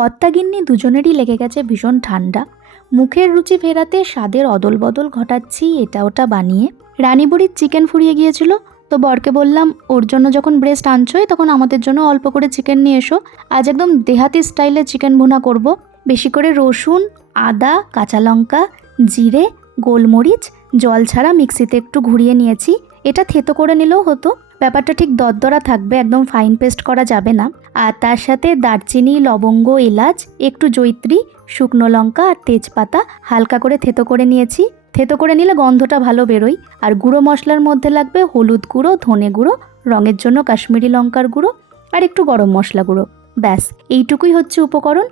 কর্তা-গিন্নি দুজনেরই লেগে গেছে ভীষণ ঠান্ডা। মুখের রুচি ফেরাতে স্বাদের অদল বদল ঘটাচ্ছি এটা ওটা বানিয়ে। রানীবুড়ির চিকেন ফুরিয়ে গিয়েছিল, তো বরকে বললাম ওর জন্য যখন ব্রেস্ট আনছোই তখন আমাদের জন্য অল্প করে চিকেন নিয়ে এসো। আজ একদম দেহাতি স্টাইলে চিকেন ভুনা করব। বেশি করে রসুন, আদা, কাঁচা লঙ্কা, জিরে, গোলমরিচ জল ছাড়া মিক্সিতে একটু ঘুরিয়ে নিয়েছি। এটা থেতো করে নিলেও হতো, ব্যাপারটা ঠিক দরদরা থাকবে, একদম ফাইন পেস্ট করা যাবে না। আর তার সাথে দারচিনি, লবঙ্গ, এলাচ, একটু জয়িত্রী, শুকনো লঙ্কা আর তেজপাতা হালকা করে থেতো করে নিয়েছি। থেতো করে নিলে গন্ধটা ভালো বেরোয়। আর গুঁড়ো মশলার মধ্যে লাগবে হলুদ গুঁড়ো, ধনে গুঁড়ো, রঙের জন্য কাশ্মীরি লঙ্কার গুঁড়ো আর একটু গরম মশলা গুঁড়ো। ব্যাস এইটুকুই হচ্ছে উপকরণ।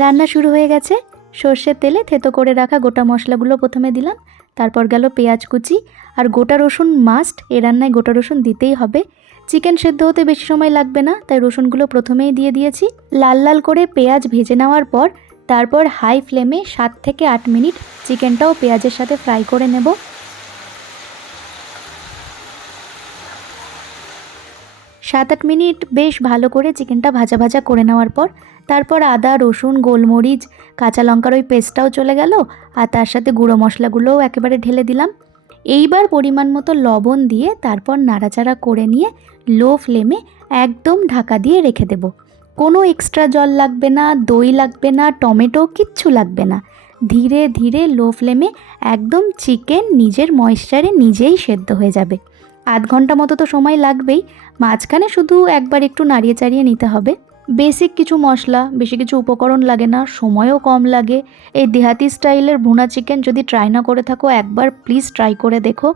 রান্না শুরু হয়ে গেছে। সর্ষের তেলে থেতো করে রাখা গোটা মশলাগুলো প্রথমে দিলাম, তারপর গেল পেঁয়াজ কুচি আর গোটা রসুন। মাস্ট, এ রান্নায় গোটা রসুন দিতেই হবে। চিকেন সেদ্ধ হতে বেশি সময় লাগবে না, তাই রসুনগুলো প্রথমেই দিয়ে দিয়েছি। লাল লাল করে পেঁয়াজ ভেজে নেওয়ার পর তারপর হাই ফ্লেমে 7 থেকে 8 মিনিট চিকেনটাও পেঁয়াজের সাথে ফ্রাই করে নেব। 7-8 মিনিট বেশ ভালো করে চিকেনটা ভাজা ভাজা করে নেওয়ার পর তারপর আদা, রসুন, গোলমরিচ, কাঁচা লঙ্কার ওই পেস্টটাও চলে গেল আর তার সাথে গুঁড়ো মশলাগুলোও একেবারে ঢেলে দিলাম। এইবার পরিমাণ মতো লবণ দিয়ে তারপর নাড়াচাড়া করে নিয়ে লো ফ্লেমে একদম ঢাকা দিয়ে রেখে দেব। কোনো এক্সট্রা জল লাগবে না, দই লাগবে না, টমেটো কিচ্ছু লাগবে না। ধীরে ধীরে লো ফ্লেমে একদম চিকেন নিজের ময়েশ্চারে নিজেই সেদ্ধ হয়ে যাবে। আধ ঘন্টা মতো তো সময় লাগবেই, মাঝখানে শুধু একবার একটু নাড়িয়ে চাড়িয়ে নিতে হবে। বেসিক কিছু মশলা, বেশি কিছু উপকরণ লাগে না, সময়ও কম লাগে। এই দেহাতি স্টাইলের ভুনা চিকেন যদি ট্রাই না করে থাকো একবার প্লিজ ট্রাই করে দেখো।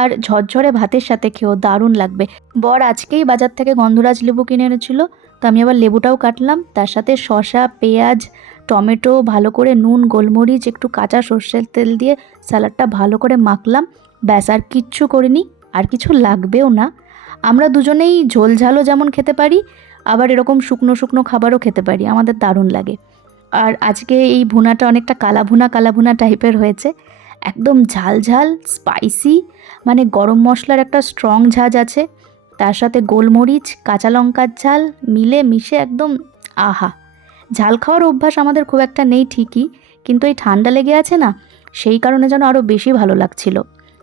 আর ঝরঝরে ভাতের সাথে খেয়েও দারুণ লাগবে। বর আজকেই বাজার থেকে গন্ধরাজ লেবু কিনে এনেছিল, তো আমি আবার লেবুটাও কাটলাম। তার সাথে শসা, পেঁয়াজ, টমেটো ভালো করে নুন, গোলমরিচ, একটু কাঁচা সর্ষের তেল দিয়ে স্যালাডটা ভালো করে মাখলাম। ব্যাস, আর কিচ্ছু করিনি, আর কিছু লাগবেও না। আমরা দুজনেই ঝোল ঝালও যেমন খেতে পারি, আবার এরকম শুকনো শুকনো খাবারও খেতে পারি, আমাদের দারুণ লাগে। আর আজকে এই ভুনাটা অনেকটা কালাভুনা টাইপের হয়েছে, একদম ঝাল ঝাল স্পাইসি, মানে গরম মশলার একটা স্ট্রং ঝাঁজ আছে, তার সাথে গোলমরিচ, কাঁচা লঙ্কার ঝাল মিলে মিশে একদম আহা। ঝাল খাওয়ার অভ্যাস আমাদের খুব একটা নেই ঠিকই, কিন্তু এই ঠান্ডা লেগে আছে না, সেই কারণে যেন আরও বেশি ভালো লাগছিল।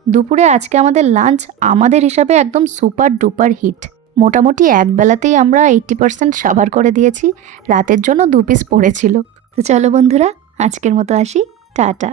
দুপুরে আজকে আমাদের লাঞ্চ আমাদের হিসাবে একদম সুপার ডুপার হিট। মোটামুটি একবেলাতেই আমরা 80% সাবার করে দিয়েছি, রাতের জন্য 2 পিস পড়েছিল। তো চলো বন্ধুরা, আজকের মতো আসি, টাটা।